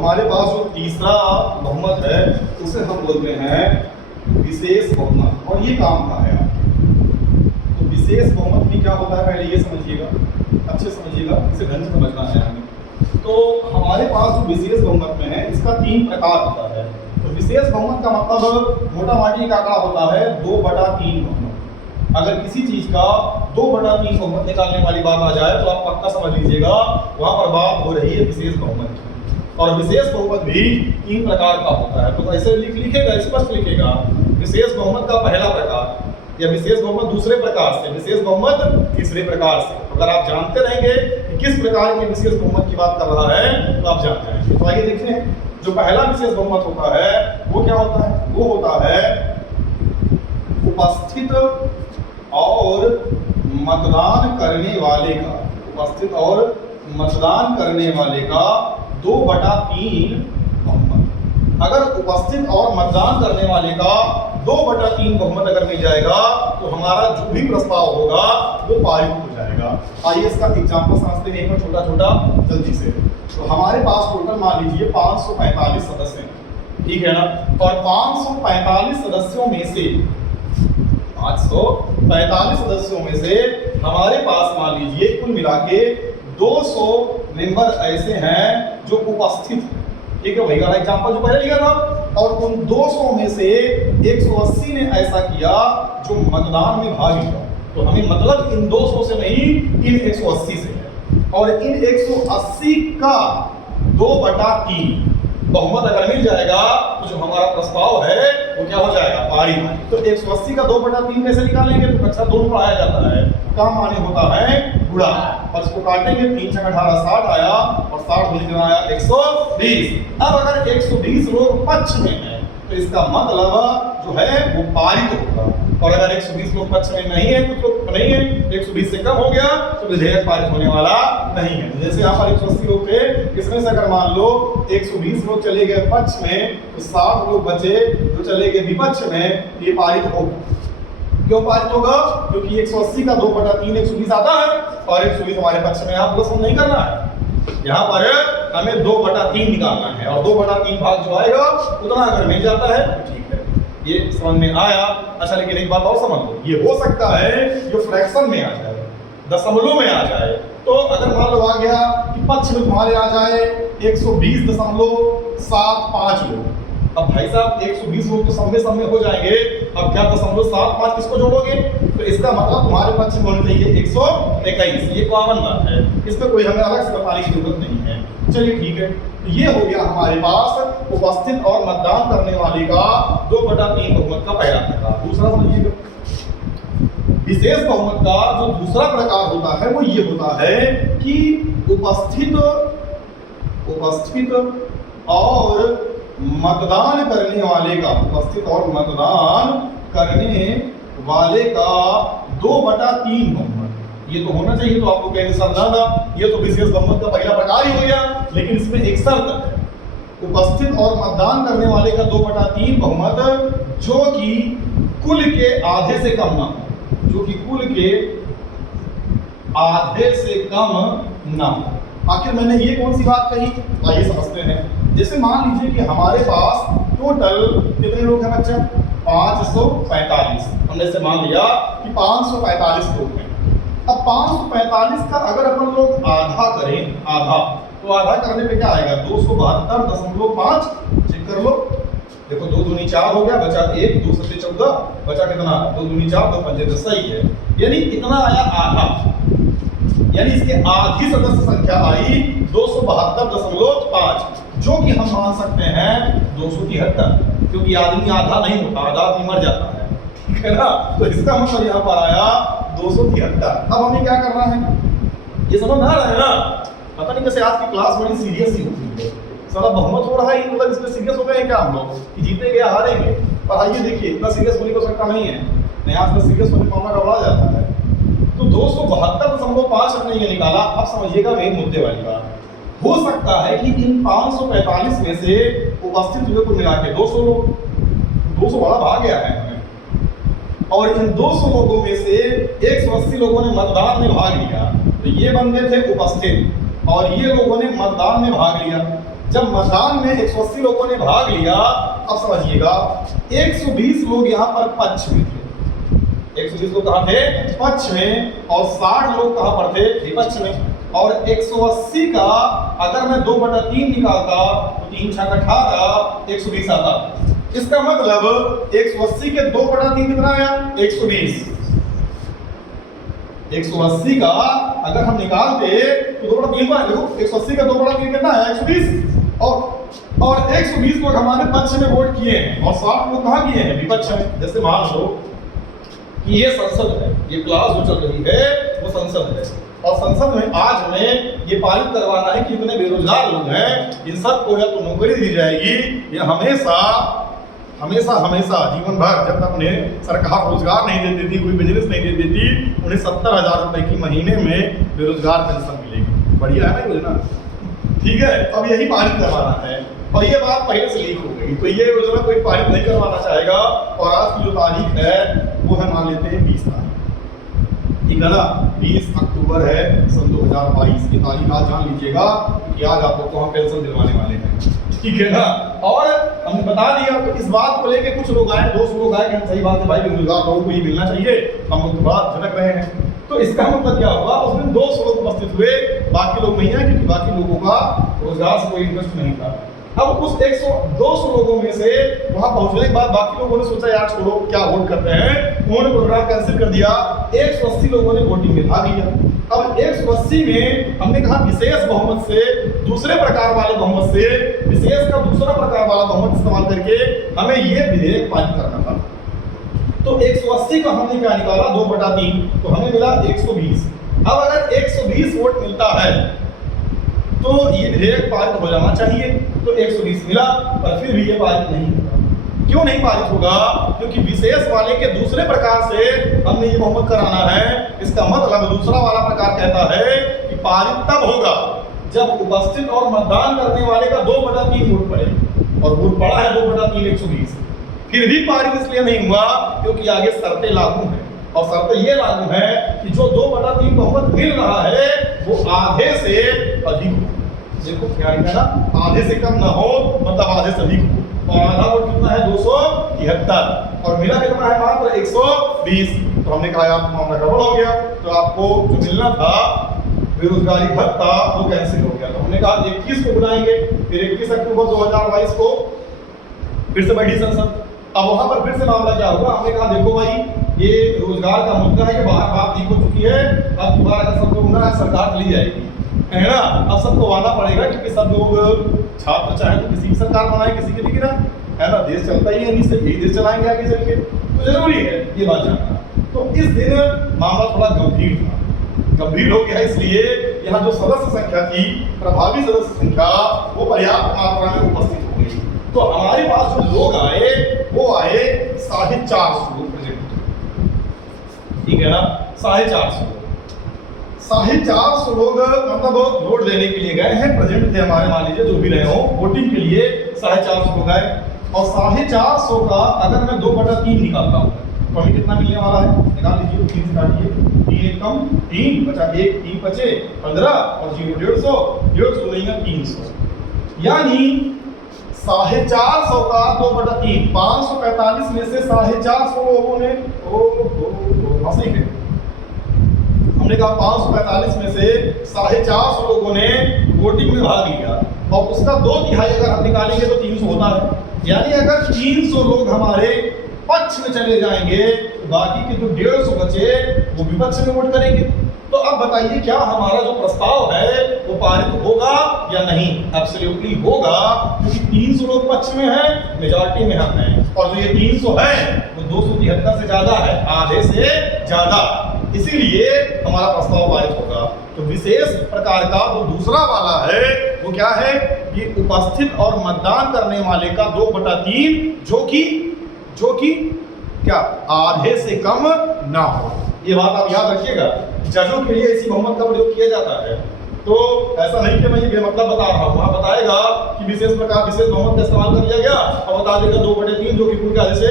हमारे पास जो तीसरा बहुमत है उसे हम बोलते हैं विशेष बहुमत, और ये काम का है। तो विशेष बहुमत में क्या होता है, पहले ये समझिएगा, अच्छे समझिएगा, इसे ढंग से समझना है हमें। तो हमारे पास जो विशेष बहुमत में है इसका 3 प्रकार होता है। तो विशेष बहुमत का मतलब मोटा माटी का आंकड़ा होता है 2/3 बहुमत। अगर किसी चीज का 2/3 बहुमत निकालने वाली बात आ जाए तो आप पक्का समझ लीजिएगा वहां पर बात हो रही है विशेष बहुमत की। और विशेष बहुमत भी 3 प्रकार का होता है। तो ऐसे लिखेगा, स्पष्ट लिखेगा, विशेष बहुमत का पहला प्रकार, या विशेष बहुमत दूसरे प्रकार से, विशेष बहुमत तीसरे प्रकार से। अगर आप जानते रहेंगे कि किस प्रकार के विशेष बहुमत की बात कर रहा है तो आप जान जाएंगे। तो आइए देखें, जो पहला विशेष बहुमत होता है वो क्या होता है, वो होता है उपस्थित और मतदान करने वाले का, उपस्थित और मतदान करने वाले का 2/3 बहुमत। अगर उपस्थित और मतदान करने वाले का 2/3 बहुमत अगर मिल जाएगा तो हमारा जो भी प्रस्ताव होगा वो पारित हो जाएगा। आइए इसका एग्जाम्पल समझते हैं एक छोटा छोटा जल्दी से। तो हमारे पास टोटल मान लीजिए 545 सदस्य हैं, ठीक है ना। और 545 सदस्यों में से 545 सदस्यों में से हमारे पास मान लीजिए कुल मिला के 200 मेंबर ऐसे हैं जो उपस्थित हैं, ठीक है। वही वाला एग्जाम्पल जो पहले लिया था। और उन 200 में से 180 ने ऐसा किया जो मतदान में भाग लिया। तो हमें मतलब इन 200 से नहीं, इन 180 से है। और इन 180 का 2/3 बहुमत अगर मिल जाएगा तो जो हमारा प्रस्ताव है वो क्या हो जाएगा, पारित। तो 180 का 2/3 कैसे निकालेंगे, तो कक्षा 2 में पढ़ाया जाता है। काम माने होता है गुणा, और इसको काटेंगे 3 × 18 60 आया, और 60 गुणित आया 120। अब अगर 120 लोग पक्ष में है तो इसका मतलब जो है वो पारित होगा। और अगर 120 लोग पक्ष में नहीं है, कुछ लोग नहीं है, 120 से कम हो गया तो विधेयक पारित होने वाला नहीं है। जैसे यहाँ पर 180 लोग थे, इसमें से अगर मान लो 120 लोग चले गए पक्ष में तो 60 लोग बचे जो चले गए विपक्ष में, ये पारित होगा। क्यों पारित होगा, क्योंकि 180 का 2/3 120 आता है, और 120 हमारे पक्ष में। यहाँ प्लस नहीं करना है, यहाँ पर हमें 2/3 निकालना है, और 2/3 भाग जो आएगा उतना अगर मिल जाता है तो ठीक है। ये समझ में आया। अच्छा, लेकिन एक बात और समझ लो, ये हो सकता है जो फ्रैक्शन में आ जाए, दशमलव में आ जाए। तो अगर मान लो आ गया कि पक्ष में तुम्हारे आ जाए 120.75 लोग। अब भाई साहब 120 लोग तो सब में हो जाएंगे, अब क्या 0.75 किसको जोड़ोगे, तो इसका मतलब तुम्हारे पक्ष में होने चाहिए 121। ये कॉमन बात है, इसमें कोई हमें अलग से बताने की जरूरत नहीं है। चलिए ठीक है, तो ये हो गया हमारे पास उपस्थित और मतदान करने वाले का 2/3 बहुमत का पहला प्रकार। दूसरा समझिएगा, विशेष बहुमत का जो दूसरा प्रकार होता है वो ये होता है कि उपस्थित और मतदान करने वाले का, उपस्थित और मतदान करने वाले का 2/3 बहुमत। ये तो होना चाहिए। तो आपको कहने समझाना, ये तो विशेष बहुमत का पहला प्रकार ही हो गया, लेकिन इसमें एक शर्त है, उपस्थित और मतदान करने वाले का 2/3 बहुमत जो कि कुल के आधे से कम ना हो, जो कि कुल के आधे से कम ना हो। आखिर मैंने ये कौन सी बात कही, आइए समझते हैं। जैसे मान लीजिए कि हमारे पास टोटल कितने लोग हैं बच्चा, 545। हमने से मान लिया कि 545 लोग हैं। अब 545 का अगर अपन लोग आधा करें, आधा, तो आधा करने पे क्या आएगा, 272.5। चेक कर लो, देखो 2 दूनी 4 हो गया, बचा 1, 2 सत्ते 14, बचा कितना, 2 दूनी 4, 2 पंजे 10, सही है। यानी इतना आया आधा, यानी इसके आधी सदस्य संख्या आई 272.5, जो कि हम मान सकते हैं 273, क्योंकि आदमी आधा नहीं होता, आधा आदमी मर जाता है, ठीक है ना। तो इसका मतलब यहाँ पर आया 273। अब हमें क्या करना है, ये समझ आ रहा है ना। पता नहीं कैसे आज की क्लास बड़ी सीरियस ही होती है, सारा बहुमत हो रहा है, मतलब इसमें सीरियस हो गए हैं क्या हम लोग कि जीतेंगे या हारेंगे। पर आइए देखिए, इतना सीरियस होने को सकता नहीं है, नहीं आज में सीरियस होने मामला गड़बड़ा जाता है। तो 272.5 हमने ये निकाला। अब समझिएगा मेन मुद्दे वाली बात, हो सकता है कि इन 545 में से उपस्थित हुए को मिला के 200 लोग, 200 बड़ा भाग गया है हमें, और इन 200 लोगों में से 180 लोगों ने मतदान में भाग लिया, तो ये बंदे थे उपस्थित, और ये लोगों ने मतदान में भाग लिया। जब मतदान में 180 लोगों ने भाग लिया, अब समझिएगा 120 लोग यहाँ पर पक्ष में थे। 120 लोग कहाँ थे? पक्ष में। और 60 लोग कहाँ पर थे? विपक्ष में। और 180 का अगर मैं 2/3 निकालता तो 3 छक्का 18, 120 आता। इसका मतलब 180 के 2/3 कितना आया? 120। 180 का अगर हम निकालते तो 2/3 पर देखो 180 का 2/3 कितना है? 120। और 120 लोग हमारे पक्ष में वोट किए हैं और 60 लोग कहाँ किए हैं? विपक्ष में। जैसे मान लो कि ये संसद है, ये क्लास जो चल रही है वो संसद है, और संसद में आज हमें ये पारित करवाना है कि इतने बेरोजगार लोग हैं, इन सबको या तो नौकरी दी जाएगी या हमेशा हमेशा हमेशा जीवन भर जब तक उन्हें सरकार रोजगार नहीं दे देती, कोई बिजनेस नहीं दे देती, उन्हें 70,000 रुपए की महीने में बेरोजगार पेंशन मिलेगी। बढ़िया है ना योजना? ठीक है, अब यही पारित करवाना है और ये बात पहले से लीक हो गई, तो ये योजना कोई पारित नहीं करवाना चाहेगा। और आज की जो तारीख है वो है, मान लेते हैं 20 तारीख, ठीक है ना? 20 अक्टूबर है सन 2022 की तारीख आज जान लीजिएगा कि आज आप लोग को हम पेंशन दिलवाने वाले हैं, ठीक है ना? और हमने बता दिया, तो इस बात को लेके कुछ लोग आए, 200 लोग आए कि हम सही बात है भाई, बेरोजगार लोगों को ये मिलना चाहिए, हम लोग तो बात झटक रहे हैं। तो इसका मतलब क्या हुआ? उस दिन 200 लोग उपस्थित हुए, बाकी लोग नहीं आए क्योंकि बाकी लोगों का रोजगार से कोई इंटरेस्ट नहीं था। अब उस 200 लोगों में से वहां पहुंचने के बाद बाकी लोगों ने सोचा यार छोड़ो क्या वोट करते हैं, उन्होंने प्रोग्राम कैंसिल कर दिया। 180 लोगों ने वोटिंग में भाग लिया। अब 180 में हमने कहा विशेष बहुमत से, दूसरे प्रकार वाले बहुमत से, विशेष का दूसरा प्रकार वाला बहुमत इस्तेमाल करके हमें ये विधेयक पारित करना था। तो 180 का हमने क्या निकाला? 2/3, तो हमें मिला 120। अब अगर 120 वोट मिलता है तो ये विधेयक पारित हो जाना चाहिए, तो 120 मिला, पर फिर भी ये पारित नहीं होगा। क्यों नहीं पारित होगा? क्योंकि विशेष वाले के दूसरे प्रकार से हमने ये बहुमत कराना है। इसका मतलब दूसरा वाला प्रकार कहता है कि पारित तब होगा जब उपस्थित और मतदान करने वाले का 2/3 वोट पड़े, और वोट पड़ा है 2/3 120। फिर भी पारित इसलिए नहीं हुआ क्योंकि आगे शर्तें लागू हैं, और शर्त ये लागू है कि जो 2/3 बहुमत मिल रहा है वो आधे से अधिक हो। देखो क्या लिखा है ना, आधे से कम ना हो, मतलब आधे से अधिक हो। और आधा वोट कितना है? 273, और मिला कितना है? मात्र 120। तो हमने कहा आपका मामला गड़बड़ हो गया, तो आपको जो मिलना था बेरोजगारी भत्ता वो कैंसिल हो गया। तो हमने कहा 21 को बुलाएंगे, फिर 21 अक्टूबर 2022 को फिर से बैठी संसद। अब वहां पर फिर से मामला क्या होगा? हमने कहा देखो भाई ये रोजगार का मुद्दा है, ये बात लीक हो चुकी है, अब दोबारा अगर सब लोग ना सरकार चली जाएगी, है ना? अब सबको आना पड़ेगा क्योंकि सब लोग छात्र चाहे तो किसी की सरकार बनाए, किसी की नहीं, है ना? देश चलता ही है, नहीं से यही देश चलाएंगे आगे चल के, तो जरूरी है ये बात जानना। तो इस दिन मामला थोड़ा गंभीर था, गंभीर हो गया इसलिए यहाँ जो सदस्य संख्या थी, प्रभावी सदस्य संख्या, वो पर्याप्त मात्रा में उपस्थित हो गई। तो हमारे पास जो लोग आए वो आए 450 लोग प्रेजेंट, ठीक है ना? 450 लोग मतलब वोट देने के लिए गए हैं, प्रेजेंट थे हमारे, मान लीजिए जो भी रहे हो, वोटिंग के लिए 450 लोग आए। और 450 का अगर मैं 2/3 निकालता हूँ तो हमें कितना मिलने वाला है? निकाल लीजिए, 3 से काटिए, 3 कम 3 बचा 1, 3 बचे 15 और 0 150 नहीं 300, यानी 450 का 2/3, 545 में से 450 लोगों ने हंसी है। हमने कहा 545 में से 450 लोगों ने वोटिंग में भाग लिया, और उसका 2/3 अगर हम निकालेंगे तो 300 होता है। यानी अगर 300 लोग हमारे पक्ष में चले जाएंगे तो बाकी के जो 150 बचे वो विपक्ष में वोट करेंगे। तो अब बताइए क्या हमारा जो प्रस्ताव है वो पारित होगा या नहीं? एब्सोल्युटली होगा, क्योंकि 300 लोग पक्ष में हैं, मेजॉरिटी में हम हैं, और जो ये 300 है वो 273 से ज्यादा है, आधे से ज्यादा, इसीलिए हमारा प्रस्ताव पारित होगा। तो विशेष प्रकार का जो दूसरा वाला है वो क्या है कि उपस्थित और मतदान करने वाले का 2/3 जो कि क्या आधे से कम ना हो। ये बात आप याद रखिएगा, जजों के लिए इसी बहुमत का प्रयोग किया जाता है। तो ऐसा नहीं कि मैं ये मतलब बता रहा हूँ, वहां बताएगा कि विशेष बहुमत का इस्तेमाल कर लिया गया, और बता देगा 2/3 जो कि कुल के आधे से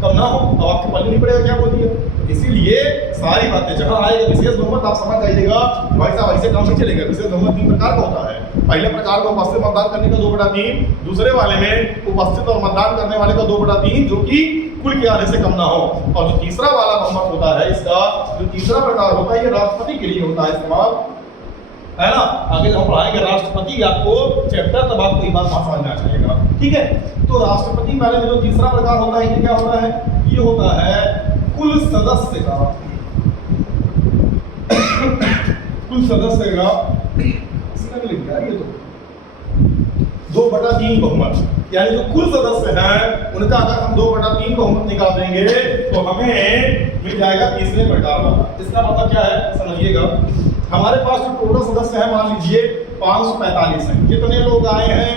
कम ना हो, तो आपके पल्ले नहीं पड़ेगा क्या बोल दिया। इसीलिए सारी बातें जहां आएगा विशेष बहुमत आप समझ जाइएगा भाई साहब, ऐसे काम नहीं चलेगा। विशेष बहुमत 3 प्रकार का होता है। पहले प्रकार में उपस्थित मतदान करने का 2/3, दूसरे वाले में उपस्थित और मतदान करने वाले का 2/3 जो कि कुल के आधे से कम ना हो। और जो तीसरा वाला बहुमत होता है, इसका जो तीसरा प्रकार होता है, ये राष्ट्रपति के लिए होता है इस्तेमाल, है ना। आगे हम पढ़ाएंगे राष्ट्रपति आपको चैप्टर, तब आपको ये बात समझ में आ जाएगा, ठीक है। तो राष्ट्रपति वाले में जो तीसरा प्रकार होता है, ये क्या होता है, ये होता है कुल सदस्य का कुल सदस्य का लिख दिया ये तो 2/3 बहुमत, यानी जो कुल सदस्य हैं उनका अगर हम 2/3 बहुमत निकाल देंगे तो हमें मिल जाएगा तीसरे प्रकार का। इसका मतलब क्या है समझिएगा, हमारे पास जो टोटल सदस्य हैं मान लीजिए 545 हैं। कितने लोग आए हैं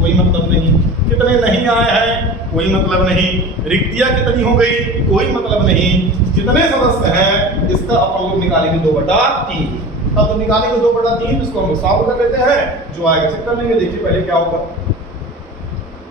कोई मतलब नहीं, कितने नहीं आए हैं कोई मतलब नहीं, रिक्तियां कितनी हो गई कोई मतलब नहीं, जितने सदस्य हैं इसका अपन लोग निकालेंगे 2/3। अब तो निकालेंगे 2/3, इसको हम हिसाब कर लेते हैं, जो आएगा चेक कर लेंगे। देखिए पहले क्या होगा,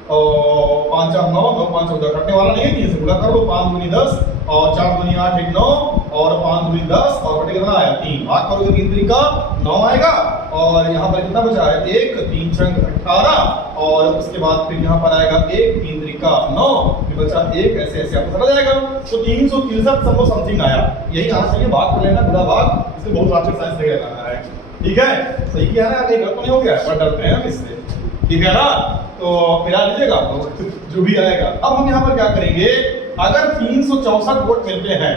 और 5 4 9 9 5 14 कटने वाला नहीं है, 3 से गुणा कर लो, 5 दूनी 10 और 4 दूनी 8 1 9 और 5 दूनी 10 और बटे कितना आया 3, भाग करोगे 3 3 का 9 आएगा। और यहाँ पर कितना बचा है 1 3 6 18 और उसके बाद फिर यहाँ पर आएगा 1 3 3 का 9 फिर बचा 1, ऐसे ऐसे आपको समझ आएगा। तो 363 समथिंग आया, यही आना चाहिए, भाग कर लेना गुणा भाग, इसमें बहुत राष्ट्रीय साइंस से लगाना है, ठीक है। सही किया ना, कहीं गलत नहीं हो गया, पर डरते हैं हम इससे, ठीक है ना। तो मिला लीजिएगा आप लोग जो भी आएगा। अब हम यहाँ पर क्या करेंगे, अगर 364 वोट मिलते हैं,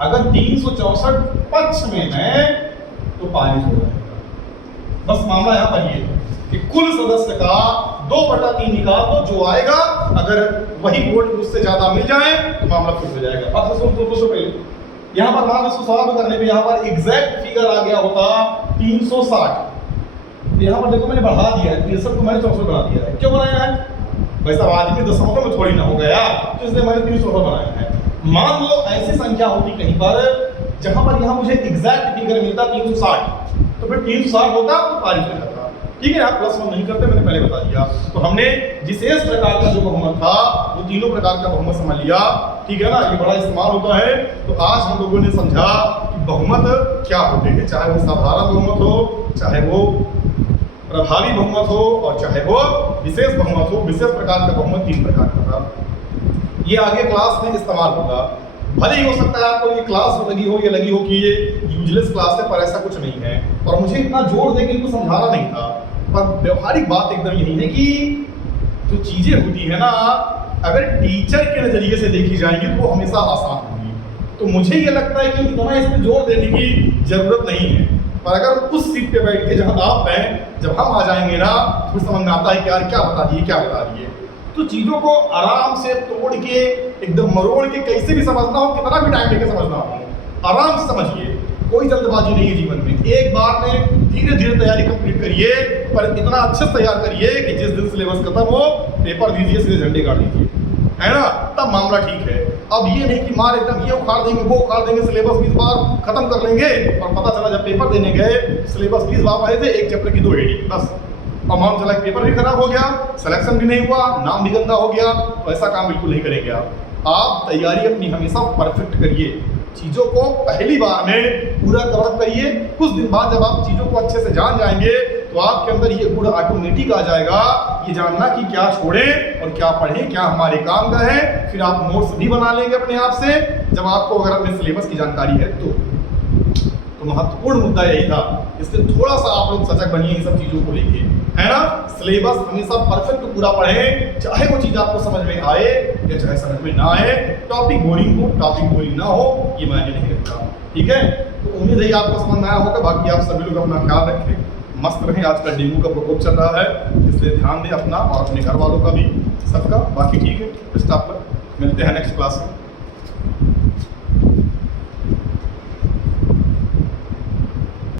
अगर 364 पक्ष में है तो पारित हो जाएगा। बस मामला यहाँ पर ये है कि कुल सदस्य का 2/3 निकाल दो, जो आएगा अगर वही वोट उससे ज्यादा मिल जाए तो मामला फिर हो जाएगा। अब सुन पहले यहाँ पर मान इसको सॉल्व करने पे यहाँ पर एग्जैक्ट फिगर आ गया होता 360। यहाँ पर देखो मैंने बढ़ा दिया है 63 को मैंने 64 बना दिया है। क्यों बनाया है, वैसा आदमी दशमलव में थोड़ी ना हो गया, तो इसलिए मैंने 364 बनाया है। मान लो ऐसी संख्या होती कहीं पर जहां पर यहाँ मुझे एग्जैक्ट फिगर मिलता 360, तो फिर 360 होता तो पारित हो जाता, ठीक है। आप +1 नहीं करते, मैंने पहले बता दिया। तो हमने विशेष प्रकार का जो बहुमत था वो तीनों प्रकार का बहुमत समझ लिया, ठीक है ना। ये बड़ा इस्तेमाल होता है। तो आज हम लोगों ने समझा कि बहुमत क्या होते हैं, चाहे वो साधारण बहुमत हो, चाहे वो प्रभावी बहुमत हो और चाहे वो विशेष बहुमत हो। विशेष प्रकार का बहुमत 3 प्रकार का था, ये आगे क्लास में इस्तेमाल होगा। भले ही हो सकता है आपको ये क्लास लगी हो, ये लगी हो कि ये यूजलेस क्लास है, पर ऐसा कुछ नहीं है। और मुझे इतना जोर देकर इनको समझाना नहीं था, पर व्यवहारिक बात एकदम यही है कि जो चीजें होती है ना, अगर टीचर के नजरिए से देखी जाएंगी तो वो हमेशा आसान होगी। तो मुझे ये लगता है कि इतना इस पर जोर देने की जरूरत नहीं है, पर अगर उस सीट पे बैठ के जहां आप हैं, जब हम आ जाएंगे ना, तो समझ में आता है कि यार क्या बता दिए क्या बता दिए। तो चीजों को आराम से तोड़ के एकदम मरोड़ के कैसे भी समझना हो, कितना भी टाइम लेके समझना हो, आराम से समझिए। कोई जल्दबाजी नहीं है जीवन में, एक बार में धीरे धीरे तैयारी कंप्लीट करिए, पर इतना अच्छे से तैयार करिए कि जिस दिन सिलेबस खत्म हो पेपर दीजिए, सीधे झंडे गाड़ दीजिए, है ना, तब मामला ठीक है। अब ये नहीं कि मार एकदम ये उखाड़ देंगे वो उखाड़ देंगे, सिलेबस 20 बार खत्म कर लेंगे और पता चला जब पेपर देने गए सिलेबस 20 बार पढ़े थे, एक चैप्टर की 2 हेडिंग बस, और मालूम चला पेपर भी खराब हो गया, सिलेक्शन भी नहीं हुआ, नाम भी गंदा हो गया। तो ऐसा काम बिल्कुल नहीं करेंगे आप तैयारी अपनी हमेशा परफेक्ट करिए, चीज़ों को पहली बार में पूरा कवर करिए। कुछ दिन बाद जब आप चीज़ों को अच्छे से जान जाएंगे तो आपके अंदर ये गुण ऑटोमेटिक आ जाएगा, ये जानना कि क्या छोड़ें और क्या पढ़ें, क्या हमारे काम का है। फिर आप नोट्स भी बना लेंगे अपने आप से, जब आपको अगर अपने सिलेबस की जानकारी है तो महत्वपूर्ण मुद्दा यही था। इसलिए थोड़ा सा आप लोग सजग बनिए इन सब चीज़ों को लेके, है ना। सिलेबस हमेशा परफेक्ट पूरा पढ़ें, चाहे वो चीज़ आपको समझ में आए या चाहे समझ में ना आए। टॉपिक बोरिंग हो, टॉपिक बोरिंग ना हो, ये मायने नहीं रखता, ठीक है। तो उम्मीद है आपको समझ में आया होगा। बाकी आप सभी लोग अपना ख्याल रखें, मस्त रहें। आजकल डेंगू का प्रकोप चल रहा है, इसलिए ध्यान दें अपना और अपने घर वालों का भी, सबका। बाकी ठीक है, बेस्ट ऑफ लक, मिलते हैं नेक्स्ट क्लास में।